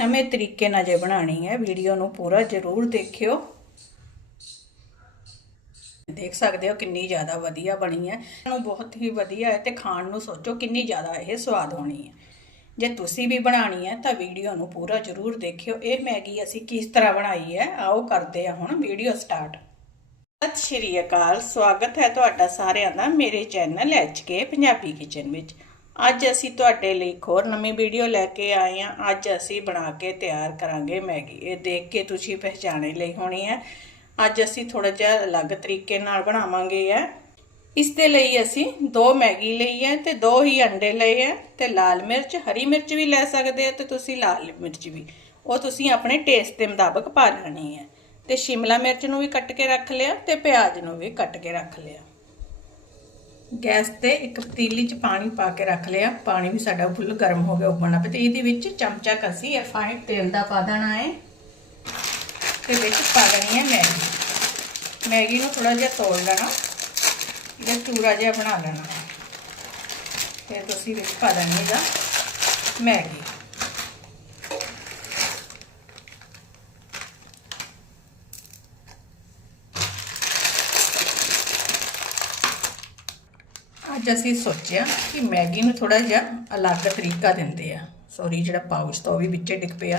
ਨਵੇਂ ਤਰੀਕੇ ਨਾਲ ਜੇ ਬਣਾਣੀ ਹੈ, ਵੀਡੀਓ ਨੂੰ ਪੂਰਾ ਜ਼ਰੂਰ ਦੇਖਿਓ। ਦੇਖ ਸਕਦੇ ਹੋ ਕਿੰਨੀ ਜ਼ਿਆਦਾ ਵਧੀਆ ਬਣੀ ਹੈ। ਨੂੰ ਬਹੁਤ ਹੀ ਵਧੀਆ ਹੈ ਤੇ ਖਾਣ ਨੂੰ ਸੋਚੋ ਕਿੰਨੀ ਜ਼ਿਆਦਾ ਇਹ ਸਵਾਦ ਹੋਣੀ ਹੈ। ਜੇ ਤੁਸੀਂ ਵੀ ਬਣਾਣੀ ਹੈ ਤਾਂ ਵੀਡੀਓ ਨੂੰ ਪੂਰਾ ਜ਼ਰੂਰ ਦੇਖਿਓ। ਇਹ ਮੈਗੀ ਅਸੀਂ ਕਿਸ ਤਰ੍ਹਾਂ ਬਣਾਈ ਹੈ, ਆਓ ਕਰਦੇ ਹਾਂ ਹੁਣ ਵੀਡੀਓ ਸਟਾਰਟ। ਸਤਿ ਸ਼੍ਰੀ ਅਕਾਲ, ਸਵਾਗਤ ਹੈ ਤੁਹਾਡਾ ਸਾਰਿਆਂ ਦਾ ਮੇਰੇ ਚੈਨਲ ਐਚਕੇ ਪੰਜਾਬੀ ਕਿਚਨ ਵਿੱਚ। ਅੱਜ ਅਸੀਂ ਤੁਹਾਡੇ ਲਈ ਇੱਕ ਹੋਰ ਨਵੀਂ ਵੀਡੀਓ ਲੈ ਕੇ ਆਏ ਹਾਂ। ਅੱਜ ਅਸੀਂ ਬਣਾ ਕੇ ਤਿਆਰ ਕਰਾਂਗੇ ਮੈਗੀ। ਇਹ ਦੇਖ ਕੇ ਤੁਸੀਂ ਪਹਿਚਾਣੇ ਲਈ ਹੋਣੀ ਹੈ। ਅੱਜ ਅਸੀਂ ਥੋੜਾ ਜਿਹਾ ਅਲੱਗ ਤਰੀਕੇ ਨਾਲ ਬਣਾਵਾਂਗੇ ਹੈ ਇਸ ਦੇ ਲਈ ਅਸੀਂ ਦੋ ਮੈਗੀ ਲਈ ਹੈ ਤੇ ਦੋ ਹੀ ਅੰਡੇ ਲਏ ਹੈ ਤੇ ਲਾਲ ਮਿਰਚ, ਹਰੀ ਮਿਰਚ ਵੀ ਲੈ ਸਕਦੇ ਆ ਤੇ ਤੁਸੀਂ ਲਾਲ ਮਿਰਚ ਵੀ। ਉਹ ਤੁਸੀਂ ਆਪਣੇ ਟੇਸਟ ਦੇ ਮੁਤਾਬਕ ਪਾ ਲੈਣੀ ਹੈ। ਤੇ ਸ਼ਿਮਲਾ ਮਿਰਚ ਨੂੰ ਵੀ ਕੱਟ ਕੇ ਰੱਖ ਲਿਆ ਤੇ ਪਿਆਜ਼ ਨੂੰ ਵੀ ਕੱਟ ਕੇ ਰੱਖ ਲਿਆ। ਗੈਸ ਤੇ ਇੱਕ ਪਤੀਲੀ 'ਚ ਪਾਣੀ ਪਾ ਕੇ ਰੱਖ ਲਿਆ। ਪਾਣੀ ਵੀ ਸਾਡਾ ਫੁੱਲ ਗਰਮ ਹੋ ਗਿਆ, ਉਬਲਣਾ ਪਿਆ ਤੇ ਇਹਦੇ ਵਿੱਚ ਚਮਚਾ ਕਸੀ ਰਿਫਾਈਨਡ ਤੇਲ ਦਾ ਪਾ ਦੇਣਾ ਹੈ। ਤੇ ਵਿੱਚ ਪਾ ਦੇਣੀ ਹੈ ਮੈਗੀ। ਮੈਗੀ ਨੂੰ ਥੋੜਾ ਜਿਹਾ ਤੋੜ ਲੈਣਾ, ਇਹਦਾ ਚੂਰਾ ਜਿਹਾ ਬਣਾ ਲੈਣਾ। ਫਿਰ ਤੁਸੀਂ ਵਿੱਚ ਪਾ ਦੇਣੀ ਹੈਗਾ ਮੈਗੀ। ਅੱਜ ਅਸੀਂ ਸੋਚਿਆ ਕਿ ਮੈਗੀ ਨੂੰ ਥੋੜਾ ਜਿਹਾ ਅਲੱਗ ਤਰੀਕਾ ਦਿੰਦੇ ਆ। ਸੌਰੀ ਜਿਹੜਾ ਪਾਉਚ ਤਾਂ ਉਹ ਵੀ ਵਿੱਚੇ ਡਿੱਗ ਪਿਆ।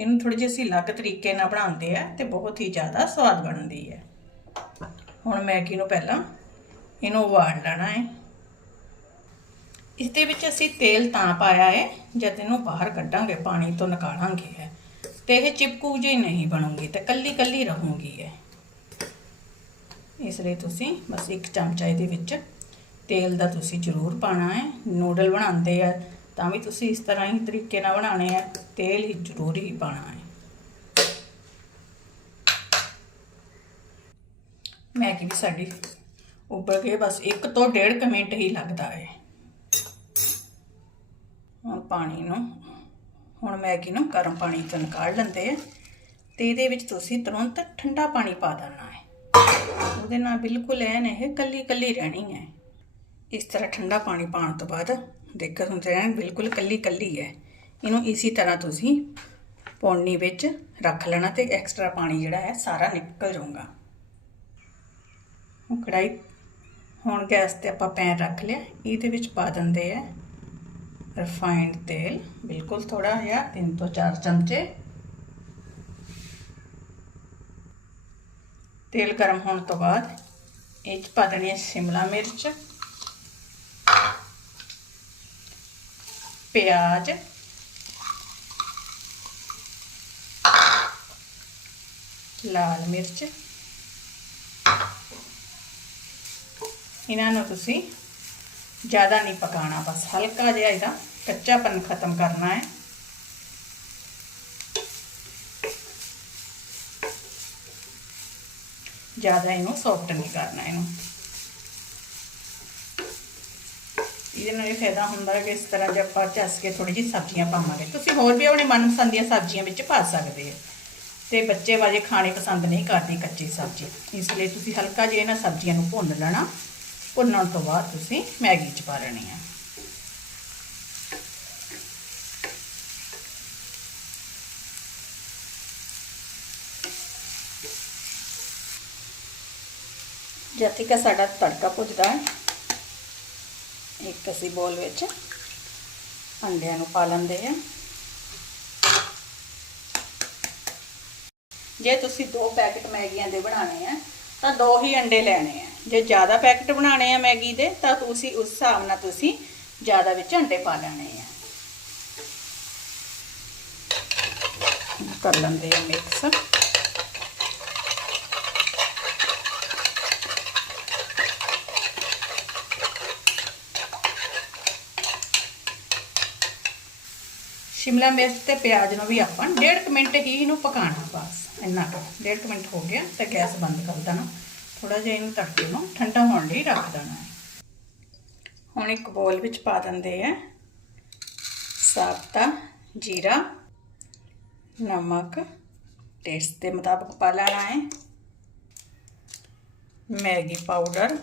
ਇਹਨੂੰ ਥੋੜੀ ਜਿਹੀ ਅਸੀਂ ਅਲੱਗ ਤਰੀਕੇ ਨਾਲ ਬਣਾਉਂਦੇ ਆ ਤੇ ਬਹੁਤ ਹੀ ਜ਼ਿਆਦਾ ਸਵਾਦ ਬਣਦੀ ਹੈ। ਹੁਣ ਮੈਗੀ ਨੂੰ ਪਹਿਲਾਂ ਇਹਨੂੰ ਉਬਾਲ ਲੈਣਾ ਹੈ। ਇਸ ਦੇ ਵਿੱਚ ਅਸੀਂ ਤੇਲ ਤਾਂ ਪਾਇਆ ਹੈ, ਜਦ ਇਹਨੂੰ ਬਾਹਰ ਕੱਢਾਂਗੇ, ਪਾਣੀ ਤੋਂ ਨਿਕਾਲਾਂਗੇ। ਹੈ ਤੇ ਇਹ ਚਿਪਕੂ ਜਿਹੀ ਨਹੀਂ ਬਣੂਗੀ ਤੇ ਕੱਲੀ ਕੱਲੀ ਰਹੂਗੀ ਹੈ ਇਸ ਲਈ ਤੁਸੀਂ ਬਸ ਇੱਕ ਚਮਚਾ ਇਹਦੇ ਵਿੱਚ ਤੇਲ ਦਾ ਤੁਸੀਂ ਜ਼ਰੂਰ ਪਾਣਾ ਹੈ। ਨੂਡਲ ਬਣਾਉਂਦੇ ਆ, ਤਾਂ ਵੀ ਤੁਸੀਂ ਇਸ ਤਰ੍ਹਾਂ ਹੀ ਤਰੀਕੇ ਨਾਲ ਬਣਾਉਣੇ ਆ। ਤੇਲ ਹੀ ਜ਼ਰੂਰ ਹੀ ਪਾਣਾ ਹੈ। ਮੈਗੀ ਵੀ ਸਾਡੀ ਉੱਬਲ ਕੇ ਬਸ 1 ਤੋਂ 1.5 ਮਿੰਟ ਹੀ ਲੱਗਦਾ ਹੈ। ਹੁਣ ਪਾਣੀ ਨੂੰ, ਹੁਣ ਮੈਗੀ ਨੂੰ ਗਰਮ ਪਾਣੀ ਤੋਂ ਨਿਕਾਲ ਲੈਂਦੇ ਆ ਤੇ ਇਹਦੇ ਵਿੱਚ ਤੁਸੀਂ ਤੁਰੰਤ ਠੰਡਾ ਪਾਣੀ ਪਾ ਦੇਣਾ ਹੈ। ਉਹਦੇ ਨਾਲ ਬਿਲਕੁਲ ਐਨ ਇਹ ਕੱਲੀ ਕੱਲੀ ਰਹਿਣੀ ਹੈ। ਇਸ ਤਰ੍ਹਾਂ ਠੰਡਾ ਪਾਣੀ ਪਾਉਣ ਤੋਂ ਬਾਅਦ ਦੇਖੋ ਤੁਹਾਨੂੰ ਐਨ ਬਿਲਕੁਲ ਕੱਲੀ ਕੱਲੀ ਹੈ। ਇਹਨੂੰ ਇਸੇ ਤਰ੍ਹਾਂ ਤੁਸੀਂ ਪੌਣੀ ਵਿੱਚ ਰੱਖ ਲੈਣਾ ਤੇ ਐਕਸਟਰਾ ਪਾਣੀ ਜਿਹੜਾ ਹੈ ਸਾਰਾ ਨਿਕਲ ਜਾਊਗਾ। ਹੁਣ ਕੜਾਈ ਹੁਣ ਗੈਸ ਤੇ ਆਪਾਂ ਪੈਨ ਰੱਖ ਲਿਆ। ਇਹਦੇ ਵਿੱਚ ਪਾ ਦਿੰਦੇ ਆ ਰਿਫਾਈਨਡ ਤੇਲ। ਬਿਲਕੁਲ ਥੋੜਾ ਜਿਹਾ 3 ਤੋਂ 4 ਚਮਚੇ। ਤੇਲ ਗਰਮ ਹੋਣ ਤੋਂ ਬਾਅਦ ਇਹ 'ਚ ਪਾ ਦੇਣੀ ਹੈ ਸ਼ਿਮਲਾ ਮਿਰਚ, ਪਿਆਜ਼, ਲਾਲ ਮਿਰਚ। ਇਹਨਾਂ ਨੂੰ ਤੁਸੀਂ ਜ਼ਿਆਦਾ ਨਹੀਂ ਪਕਾਣਾ ਬਸ ਹਲਕਾ ਜਿਹਾ ਇਹਦਾ ਕੱਚਾਪਨ ਖਤਮ ਕਰਨਾ ਹੈ। ਜ਼ਿਆਦਾ ਇਹਨੂੰ ਸੌਫਟ ਨਹੀਂ ਕਰਨਾ ਇਹਨੂੰ। ਇਹਦੇ ਨਾਲ ਇਹ ਫਾਇਦਾ ਹੁੰਦਾ ਹੈ ਕਿ ਇਸ ਤਰ੍ਹਾਂ ਜੇ ਆਪਾਂ ਚੱਸ ਕੇ ਥੋੜੀ ਜਿਹੀ ਸਬਜ਼ੀਆਂ ਪਾਵਾਂਗੇ। ਤੁਸੀਂ ਹੋਰ ਵੀ ਆਪਣੇ ਮਨਪਸੰਦ ਦੀਆਂ ਸਬਜ਼ੀਆਂ ਵਿੱਚ ਪਾ ਸਕਦੇ ਹੋ ਤੇ ਬੱਚੇ ਵਾਜੇ ਖਾਣੇ ਪਸੰਦ ਨਹੀਂ ਕਰਦੇ ਕੱਚੀ ਸਬਜ਼ੀ। ਇਸ ਲਈ ਤੁਸੀਂ ਹਲਕਾ ਜਿਹਾ ਇਹਨਾਂ ਸਬਜ਼ੀਆਂ ਨੂੰ ਭੁੰਨ ਲੈਣਾ। ਭੁੰਨਣ ਤੋਂ ਬਾਅਦ ਤੁਸੀਂ ਮੈਗੀ ਚ ਪਾ ਲੈਣੀ ਹੈ ਜਦ ਤੱਕ ਸਾਡਾ ਤੜਕਾ ਭੁੱਜਦਾ ਹੈ, ਇੱਕ ਅਸੀਂ ਬੋਲ ਵਿੱਚ ਅੰਡਿਆਂ ਨੂੰ ਪਾ ਲੈਂਦੇ ਹਾਂ। ਜੇ ਤੁਸੀਂ ਦੋ ਪੈਕੇਟ ਮੈਗੀਆਂ ਦੇ ਬਣਾਣੇ ਆ, ਤਾਂ ਦੋ ਹੀ ਅੰਡੇ ਲੈਣੇ ਆ। ਜੇ ਜ਼ਿਆਦਾ ਪੈਕੇਟ ਬਣਾਣੇ ਆ ਮੈਗੀ ਦੇ, ਤਾਂ ਤੁਸੀਂ ਉਸ ਹਿਸਾਬ ਨਾਲ ਤੁਸੀਂ ਜ਼ਿਆਦਾ ਵਿੱਚ ਅੰਡੇ ਪਾ ਲੈਣੇ ਆ। ਕਰ ਲੈਂਦੇ ਆ ਮਿਕਸ। ਸ਼ਿਮਲਾ ਮਿਰਚ ਤੇ ਪਿਆਜ਼ ਨੂੰ ਵੀ ਆਪਾਂ 1.5 ਮਿੰਟ ਹੀ ਇਹਨੂੰ ਪਕਾਉਣਾ ਬਸ, ਇੰਨਾ ਕੁ। 1.5 ਮਿੰਟ ਹੋ ਗਿਆ ਤੇ ਗੈਸ ਬੰਦ ਕਰ ਦੇਣਾ। ਥੋੜਾ ਜਿਹਾ ਇਹਨੂੰ ਤੜਕੇ ਨੂੰ ਠੰਡਾ ਹੋਣ ਲਈ ਰੱਖ ਦੇਣਾ ਹੈ। ਹੁਣ ਇੱਕ ਬੋਲ ਵਿੱਚ ਪਾ ਦਿੰਦੇ ਆ ਸਾਬਤਾ, ਜੀਰਾ, ਨਮਕ ਟੇਸਟ ਦੇ ਮੁਤਾਬਕ ਪਾ ਲੈਣਾ ਹੈ। ਮੈਗੀ ਪਾਊਡਰ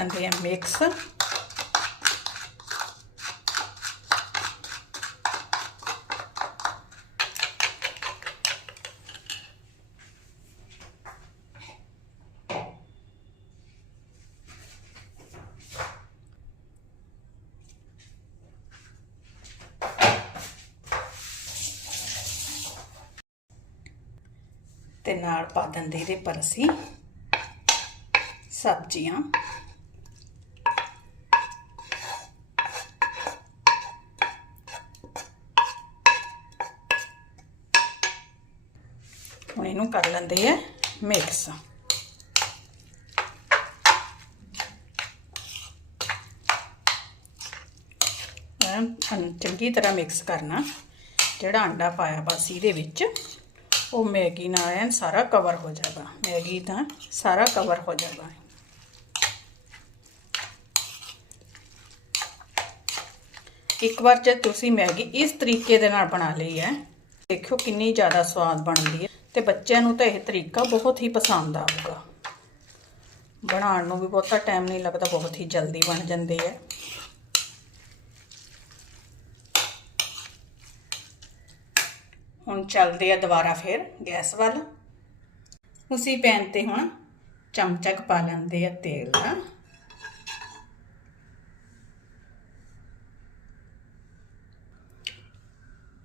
ਇਹਨੂੰ ਆ ਮਿਕਸ ਤੇ ਨਾਲ ਪਾ ਦਿੰਦੇ ਇਹਦੇ ਪਰ ਅਸੀਂ ਸਬਜ਼ੀਆਂ। ਇਹਨੂੰ ਕਰ ਲੈਂਦੇ ਆ ਮਿਕਸ ਚੰਗੀ ਤਰ੍ਹਾਂ ਮਿਕਸ ਕਰਨਾ, ਜਿਹੜਾ ਅੰਡਾ ਪਾਇਆ ਬਸ ਇਹਦੇ ਵਿੱਚ, ਉਹ ਮੈਗੀ ਨਾਲ ਐਨ ਸਾਰਾ ਕਵਰ ਹੋ ਜਾਏਗਾ। ਮੈਗੀ ਦਾ ਸਾਰਾ ਕਵਰ ਹੋ ਜਾਏਗਾ। ਇੱਕ ਵਾਰ ਜੇ ਤੁਸੀਂ ਮੈਗੀ ਇਸ ਤਰੀਕੇ ਦੇ ਨਾਲ ਬਣਾ ਲਈ ਹੈ, ਦੇਖਿਓ ਕਿੰਨੀ ਜ਼ਿਆਦਾ ਸਵਾਦ ਬਣਦੀ ਹੈ। ਤੇ ਬੱਚਿਆਂ ਨੂੰ ਤਾਂ ਇਹ ਤਰੀਕਾ ਬਹੁਤ ਹੀ ਪਸੰਦ ਆਊਗਾ। ਬਣਾਉਣ ਨੂੰ ਵੀ ਬਹੁਤਾ ਟਾਈਮ ਨਹੀਂ ਲੱਗਦਾ, ਬਹੁਤ ਹੀ ਜਲਦੀ ਬਣ ਜਾਂਦੇ ਹੈ ਹੁਣ ਚੱਲਦੇ ਆ ਦੁਬਾਰਾ ਫਿਰ ਗੈਸ ਵੱਲ। ਉਸੇ ਪੈਨ ਤੇ ਹੁਣ ਚਮਚਕ ਪਾ ਲੈਂਦੇ ਆ ਤੇਲ ਦਾ।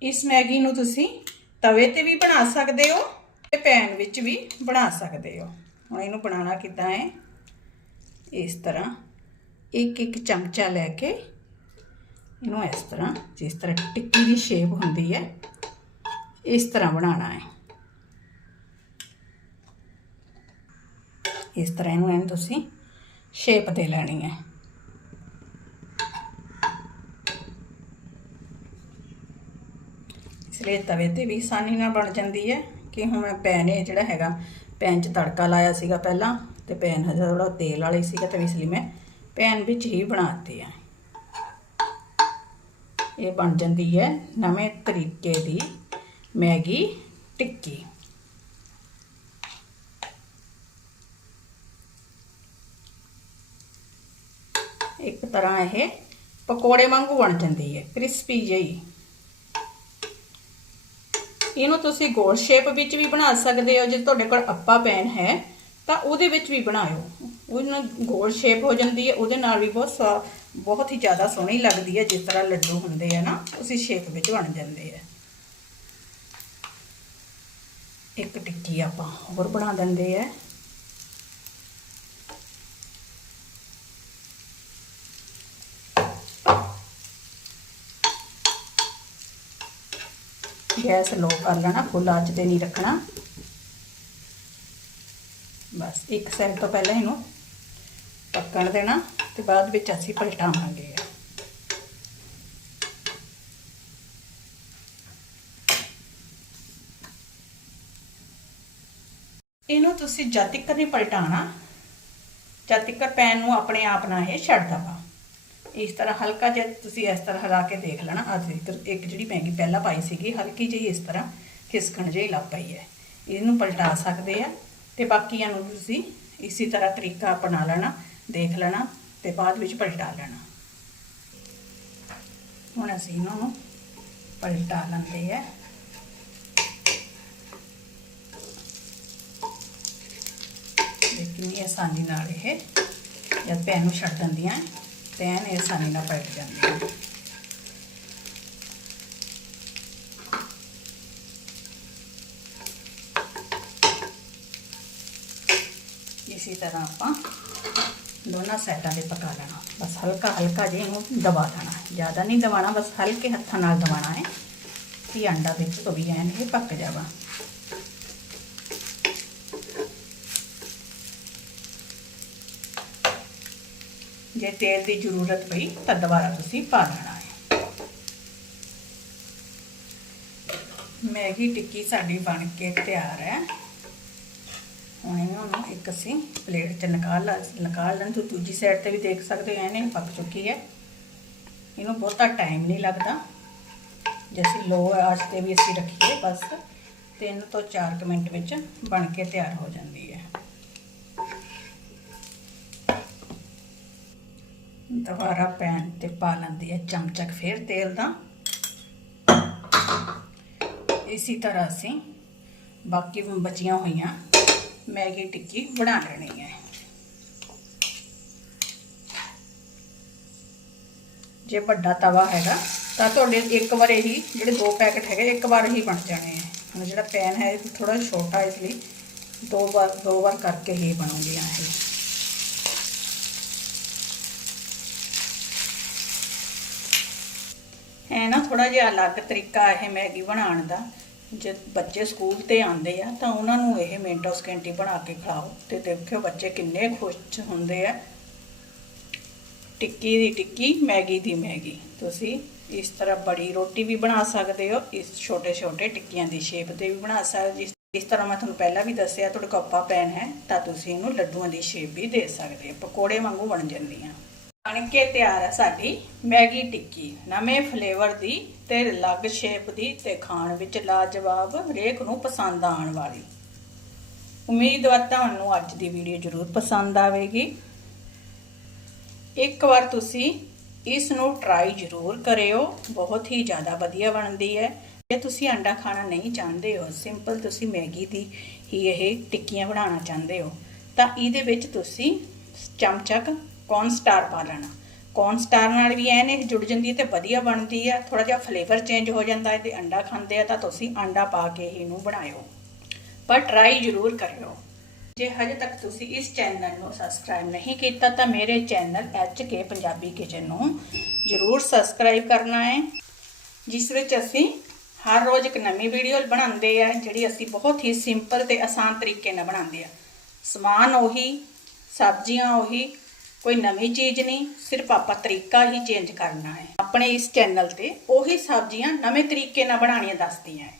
ਇਸ ਮੈਗੀ ਨੂੰ ਤੁਸੀਂ ਤਵੇ ਤੇ ਵੀ ਬਣਾ ਸਕਦੇ ਹੋ। ਪੈਨ ਵਿੱਚ ਵੀ ਬਣਾ ਸਕਦੇ ਹੋ। ਹੁਣ ਇਹਨੂੰ ਬਣਾਉਣਾ ਕਿੱਦਾਂ ਹੈ? ਇਸ ਤਰ੍ਹਾਂ ਇੱਕ ਇੱਕ ਚਮਚਾ ਲੈ ਕੇ ਇਹਨੂੰ ਇਸ ਤਰ੍ਹਾਂ, ਜਿਸ ਤਰ੍ਹਾਂ ਟਿੱਕੀ ਦੀ ਸ਼ੇਪ ਹੁੰਦੀ ਹੈ, ਇਸ ਤਰ੍ਹਾਂ ਬਣਾਉਣਾ ਹੈ। ਇਸ ਤਰ੍ਹਾਂ ਇਹਨੂੰ ਐਨ ਤੁਸੀਂ ਸ਼ੇਪ ਦੇ ਲੈਣੀ ਹੈ। ਇਸ ਲਈ ਤਵੇ ਤੇ ਵੀ ਆਸਾਨੀ ਨਾਲ ਬਣ ਜਾਂਦੀ ਹੈ। ਕਿ ਹੁਣ ਮੈਂ ਪੈਨ ਇਹ ਜਿਹੜਾ ਹੈਗਾ, ਪੈਨ 'ਚ ਤੜਕਾ ਲਾਇਆ ਸੀਗਾ ਪਹਿਲਾਂ ਤੇ ਪੈਨ ਹਜੇ ਥੋੜਾ ਤੇਲ ਵਾਲੀ ਸੀਗਾ ਤੇ ਇਸ ਲਈ ਮੈਂ ਪੈਨ ਵਿੱਚ ਹੀ ਬਣਾਤੀ ਹੈ ਇਹ ਬਣ ਜਾਂਦੀ ਹੈ ਨਵੇਂ ਤਰੀਕੇ ਦੀ ਮੈਗੀ ਟਿੱਕੀ। ਇੱਕ ਤਰ੍ਹਾਂ ਇਹ ਪਕੌੜੇ ਵਾਂਗੂ ਬਣ ਜਾਂਦੀ ਹੈ, ਕ੍ਰਿਸਪੀ ਜਿਹੀ। ਇਹਨੂੰ ਤੁਸੀਂ ਗੋਲ ਸ਼ੇਪ ਵਿੱਚ ਵੀ ਬਣਾ ਸਕਦੇ ਹੋ, ਜੇ ਤੁਹਾਡੇ ਕੋਲ ਅੱਪਾ ਪੈਨ ਹੈ, ਤਾਂ ਉਹਦੇ ਵਿੱਚ ਵੀ ਬਣਾਇਓ। ਉਹਨਾਂ ਗੋਲ ਸ਼ੇਪ ਹੋ ਜਾਂਦੀ ਹੈ, ਉਹਦੇ ਨਾਲ ਵੀ ਬਹੁਤ ਸਵਾ ਬਹੁਤ ਹੀ ਜ਼ਿਆਦਾ ਸੋਹਣੀ ਲੱਗਦੀ ਹੈ, ਜਿਸ ਤਰ੍ਹਾਂ ਲੱਡੂ ਹੁੰਦੇ ਆ ਨਾ ਉਸੇ ਸ਼ੇਪ ਵਿੱਚ ਬਣ ਜਾਂਦੇ ਆ। ਇੱਕ ਟਿੱਕੀ ਆਪਾਂ ਹੋਰ ਬਣਾ ਦਿੰਦੇ ਆ। ਗੈਸ ਲੋ ਕਰ ਲੈਣਾ, ਫੁੱਲ ਆਂਚ ਤੇ ਨਹੀਂ ਰੱਖਣਾ। ਬਸ, ਇੱਕ ਸਾਈਡ ਤੋਂ ਪਹਿਲਾਂ ਇਹਨੂੰ ਪੱਕਣ ਦੇਣਾ ਤੇ ਬਾਅਦ ਵਿੱਚ ਅਸੀਂ ਪਲਟਾਵਾਂਗੇ। ਇਹਨੂੰ ਤੁਸੀਂ ਜਦ ਤੱਕ ਨਹੀਂ ਪਲਟਾਣਾ ਜਦ ਤੱਕ ਪੈਨ ਨੂੰ ਆਪਣੇ ਆਪ ਨਾਲ ਇਹ ਛੱਡ ਦਵਾ। ਇਸ ਤਰ੍ਹਾਂ ਹਲਕਾ ਜਿਹਾ ਤੁਸੀਂ ਇਸ ਤਰ੍ਹਾਂ ਹਿਲਾ ਕੇ ਦੇਖ ਲੈਣਾ ਅੱਜ ਇੱਕ ਜਿਹੜੀ ਮਹਿੰਗੀ ਪਹਿਲਾਂ ਪਾਈ ਸੀਗੀ, ਹਲਕੀ ਜਿਹੀ ਇਸ ਤਰ੍ਹਾਂ ਖਿਸਕਣ ਜਿਹੀ ਲੱਗ ਪਈ ਹੈ। ਇਹਨੂੰ ਪਲਟਾ ਸਕਦੇ ਆ ਤੇ ਬਾਕੀਆਂ ਨੂੰ ਤੁਸੀਂ ਇਸੇ ਤਰ੍ਹਾਂ ਤਰੀਕਾ ਅਪਣਾ ਲੈਣਾ, ਦੇਖ ਲੈਣਾ ਤੇ ਬਾਅਦ ਵਿੱਚ ਪਲਟਾ ਲੈਣਾ। ਹੁਣ ਅਸੀਂ ਇਹਨਾਂ ਨੂੰ ਪਲਟਾ ਲੈਂਦੇ ਆ ਕਿੰਨੀ ਆਸਾਨੀ ਨਾਲ ਇਹ ਜਦ ਪੈਨ ਨੂੰ ਛੱਡ ਦਿੰਦੀਆਂ। ਪੈਨ ਇਹ ਆਸਾਨੀ ਨਾਲ ਪਲਟ ਜਾਂਦੀ ਹੈ ਇਸੇ ਤਰ੍ਹਾਂ ਆਪਾਂ ਦੋਨਾਂ ਸਾਈਡਾਂ ਤੇ ਪਕਾ ਲੈਣਾ ਬਸ ਹਲਕਾ ਹਲਕਾ ਜਿਹਾ ਇਹਨੂੰ ਦਬਾ ਦੇਣਾ ਜ਼ਿਆਦਾ ਨਹੀਂ ਦਬਾਣਾ ਬਸ ਹਲਕੇ ਹੱਥਾਂ ਨਾਲ ਦਬਾਣਾ ਹੈ ਕਿ ਅੰਡਾ ਵਿੱਚ ਤੋਂ ਵੀ ਐਨ ਇਹ ਪੱਕ ਜਾਵਾ ਜੇ ਤੇਲ ਦੀ ਜ਼ਰੂਰਤ ਪਈ ਤਾਂ ਦੁਬਾਰਾ ਤੁਸੀਂ ਪਾ ਲੈਣਾ ਹੈ। ਮੈਗੀ ਟਿੱਕੀ ਸਾਡੀ ਬਣ ਕੇ ਤਿਆਰ ਹੈ। ਹੁਣ ਇਹਨੂੰ ਇੱਕ ਅਸੀਂ ਪਲੇਟ 'ਚ ਨਿਕਾਲ ਨਿਕਾਲ ਲੈਣ ਤੋਂ ਦੂਜੀ ਸਾਈਡ ਤੇ ਵੀ ਦੇਖ ਸਕਦੇ ਹੋ, ਇਹਨੇ ਪੱਕ ਚੁੱਕੀ ਹੈ। ਇਹਨੂੰ ਬਹੁਤਾ ਟਾਈਮ ਨਹੀਂ ਲੱਗਦਾ। ਜੇ ਅਸੀਂ ਲੋ ਆਂਚ ਤੇ ਵੀ ਅਸੀਂ ਰੱਖੀਏ ਬਸ 3 ਤੋਂ 4 ਮਿੰਟ ਵਿੱਚ ਬਣ ਕੇ ਤਿਆਰ ਹੋ ਜਾਂਦੀ ਹੈ। ਦੁਬਾਰਾ ਪੈਨ ਤੇ ਪਾ ਲੈਂਦੀ ਹੈ ਚਮਚਕ ਫਿਰ ਤੇਲ ਦਾ। ਇਸੇ ਤਰ੍ਹਾਂ ਅਸੀਂ ਬਾਕੀ ਬਚੀਆਂ ਹੋਈਆਂ ਮੈਗੀ ਟਿੱਕੀ ਬਣਾ ਲੈਣੀ ਹੈ। ਜੇ ਵੱਡਾ ਤਵਾ ਹੈਗਾ ਤਾਂ ਤੁਹਾਡੇ ਇੱਕ ਵਾਰ ਹੀ ਜਿਹੜੇ ਦੋ ਪੈਕਟ ਹੈਗੇ ਇੱਕ ਵਾਰ ਹੀ ਬਣ ਜਾਣੇ ਹੈ। ਹੁਣ ਜਿਹੜਾ ਪੈਨ ਹੈ ਇਹ ਥੋੜਾ ਛੋਟਾ ਇਸ ਲਈ ਦੋ ਵਾਰ ਦੋ ਵਾਰ ਕਰਕੇ ਹੀ ਬਣੂਗੀਆਂ ਇਹ। ਹੈ ਨਾ ਥੋੜਾ ਜਿਹਾ ਅਲੱਗ ਤਰੀਕਾ ਇਹ ਮੈਗੀ ਬਣਾਉਣ ਦਾ। ਜੇ ਬੱਚੇ ਸਕੂਲ ਤੇ ਆਉਂਦੇ ਆ, ਤਾਂ ਉਹਨਾਂ ਨੂੰ ਇਹ ਮਿੰਟੋ ਸਕਿੰਟੀ ਬਣਾ ਕੇ ਖਿਲਾਓ ਤੇ ਦੇਖਿਓ ਬੱਚੇ ਕਿੰਨੇ ਖੁਸ਼ ਹੁੰਦੇ ਆ। ਟਿੱਕੀ ਦੀ ਟਿੱਕੀ, ਮੈਗੀ ਦੀ ਮੈਗੀ। ਤੁਸੀਂ ਇਸ ਤਰ੍ਹਾਂ ਬੜੀ ਰੋਟੀ ਵੀ ਬਣਾ ਸਕਦੇ ਹੋ, ਇਸ ਛੋਟੇ ਛੋਟੇ ਟਿੱਕੀਆਂ ਦੀ ਸ਼ੇਪ 'ਤੇ ਵੀ ਬਣਾ ਸਕਦੇ ਜਿਸ, ਇਸ ਤਰ੍ਹਾਂ ਮੈਂ ਤੁਹਾਨੂੰ ਪਹਿਲਾਂ ਵੀ ਦੱਸਿਆ, ਤੁਹਾਡੇ ਕੋਲ ਕੱਪਾ ਪੈਨ ਹੈ, ਤਾਂ ਤੁਸੀਂ ਇਹਨੂੰ ਲੱਡੂਆਂ ਦੀ ਸ਼ੇਪ ਵੀ ਦੇ ਸਕਦੇ ਹੋ। ਪਕੌੜੇ ਵਾਂਗੂ ਬਣ ਜਾਂਦੀਆਂ। ਬਣ ਕੇ ਤਿਆਰ ਹੈ ਸਾਡੀ ਮੈਗੀ ਟਿੱਕੀ। ਨਵੇਂ ਫਲੇਵਰ ਦੀ ਤੇ ਅਲੱਗ ਸ਼ੇਪ ਦੀ ਤੇ ਖਾਣ ਵਿੱਚ ਲਾਜਵਾਬ ਹਰੇਕ ਨੂੰ ਪਸੰਦ ਆਉਣ ਵਾਲੀ। ਉਮੀਦ ਹੈ ਤੁਹਾਨੂੰ ਅੱਜ ਦੀ ਵੀਡੀਓ ਜ਼ਰੂਰ ਪਸੰਦ ਆਵੇਗੀ। ਇੱਕ ਵਾਰ ਤੁਸੀਂ ਇਸ ਨੂੰ ਟਰਾਈ ਜ਼ਰੂਰ ਕਰਿਓ, ਬਹੁਤ ਹੀ ਜ਼ਿਆਦਾ ਵਧੀਆ ਬਣਦੀ ਹੈ। ਜੇ ਤੁਸੀਂ ਅੰਡਾ ਖਾਣਾ ਨਹੀਂ ਚਾਹੁੰਦੇ ਹੋ ਸਿੰਪਲ ਤੁਸੀਂ ਮੈਗੀ ਦੀ ਹੀ ਇਹ ਟਿੱਕੀਆਂ ਬਣਾਉਣਾ ਚਾਹੁੰਦੇ ਹੋ, ਤਾਂ ਇਹਦੇ ਵਿੱਚ ਤੁਸੀਂ ਚਮਚਕ ਕੌਰਨ ਸਟਾਰ ਪਾ ਲੈਣਾ ਕੌਰਨ ਸਟਾਰ ਨਾਲ ਵੀ ਐਨ ਇਹ ਜੁੜ ਜਾਂਦੀ ਹੈ ਤੇ ਵਧੀਆ ਬਣਦੀ ਹੈ। ਥੋੜਾ ਜਿਹਾ ਫਲੇਵਰ ਚੇਂਜ ਹੋ ਜਾਂਦਾ ਹੈ ਤੇ ਅੰਡਾ ਖਾਂਦੇ ਆ ਤਾਂ ਤੁਸੀਂ ਅੰਡਾ ਪਾ ਕੇ ਹੀ ਇਹਨੂੰ ਬਣਾਇਓ। ਪਰ ਟਰਾਈ ਜ਼ਰੂਰ ਕਰਿਓ। ਜੇ ਹਜੇ ਤੱਕ ਤੁਸੀਂ ਇਸ ਚੈਨਲ ਨੂੰ ਸਬਸਕ੍ਰਾਈਬ ਨਹੀਂ ਕੀਤਾ ਤਾਂ ਮੇਰੇ channel H K Punjabi kitchen ਨੂੰ ਜ਼ਰੂਰ ਸਬਸਕ੍ਰਾਈਬ ਕਰਨਾ ਹੈ। ਜਿਸ ਵਿੱਚ ਅਸੀਂ ਹਰ ਰੋਜ਼ ਇੱਕ ਨਵੀਂ ਵੀਡੀਓ ਬਣਾਉਂਦੇ ਆ, ਜਿਹੜੀ ਅਸੀਂ ਬਹੁਤ ਹੀ ਸਿੰਪਲ ਤੇ ਆਸਾਨ ਤਰੀਕੇ ਨਾਲ ਬਣਾਉਂਦੇ ਆ। ਸਮਾਨ ਉਹੀ, ਸਬਜ਼ੀਆਂ ਉਹੀ ਕੋਈ ਨਵੀਂ ਚੀਜ਼ ਨਹੀਂ, ਸਿਰਫ ਆਪਾਂ ਤਰੀਕਾ ਹੀ ਚੇਂਜ ਕਰਨਾ ਹੈ। ਆਪਣੇ ਇਸ ਚੈਨਲ ਤੇ ਉਹੀ ਸਬਜ਼ੀਆਂ ਨਵੇਂ ਤਰੀਕੇ ਨਾਲ ਬਣਾਉਣੀਆਂ ਦੱਸਦੀਆਂ ਹੈ।